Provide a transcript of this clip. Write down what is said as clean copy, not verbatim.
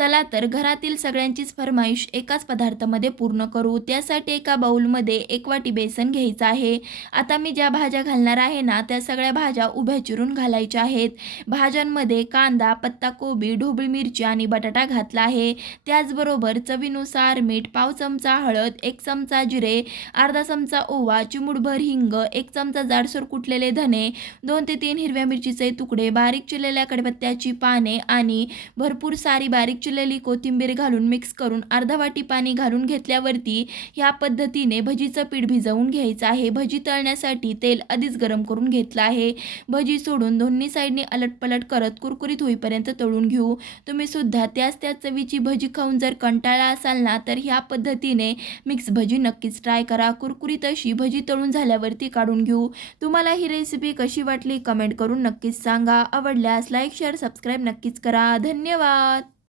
चला तर घरातील सगळ्यांचीच फरमाईश एकाच पदार्थामध्ये पूर्ण करू. त्यासाठी एका बाउलमध्ये 1 वाटी बेसन घ्यायचं आहे. आता मी ज्या भाज्या घालणार आहे ना, त्या सगळ्या भाज्या उभ्या चिरून घालायच्या आहेत. भाज्यांमध्ये कांदा, पत्ताकोबी, ढोबळी मिरची आणि बटाटा घातला आहे. त्याचबरोबर चवीनुसार मीठ, पाव चमचा हळद, 1 चमचा जिरे, अर्धा चमचा ओवा, चिमूटभर हिंग, 1 चमचा जाडसर कुटलेले धने, 2 ते 3 हिरव्या मिरचीचे तुकडे, बारीक चिरलेल्या कढीपत्त्याची पाने आणि भरपूर सारी बारीक चिरलेली कोथिंबीर घालून मिक्स करून अर्धा वाटी पाणी घालून घेतल्यावरती ह्या पद्धतीने भजीचं पीठ भिजवून घ्यायचं आहे. भजी तळण्यासाठी तेल आधीच गरम करून घेतलं आहे. भजी सोडून दोन्ही साईडनी अलटपलट करत कुरकुरीत होईपर्यंत तळून घेऊ. तुम्ही सुद्धा त्याच चवीची भजी खाऊन जर कंटाळला असाल ना, तर ह्या पद्धतीने मिक्स भजी नक्कीच ट्राय करा. कुरकुरीत अशी भजी तळून झाल्यावरती काढून घेऊ. तुम्हाला ही रेसिपी कशी वाटली कमेंट करून नक्कीच सांगा. आवडल्यास लाईक, शेअर, सबस्क्राईब नक्कीच करा. धन्यवाद.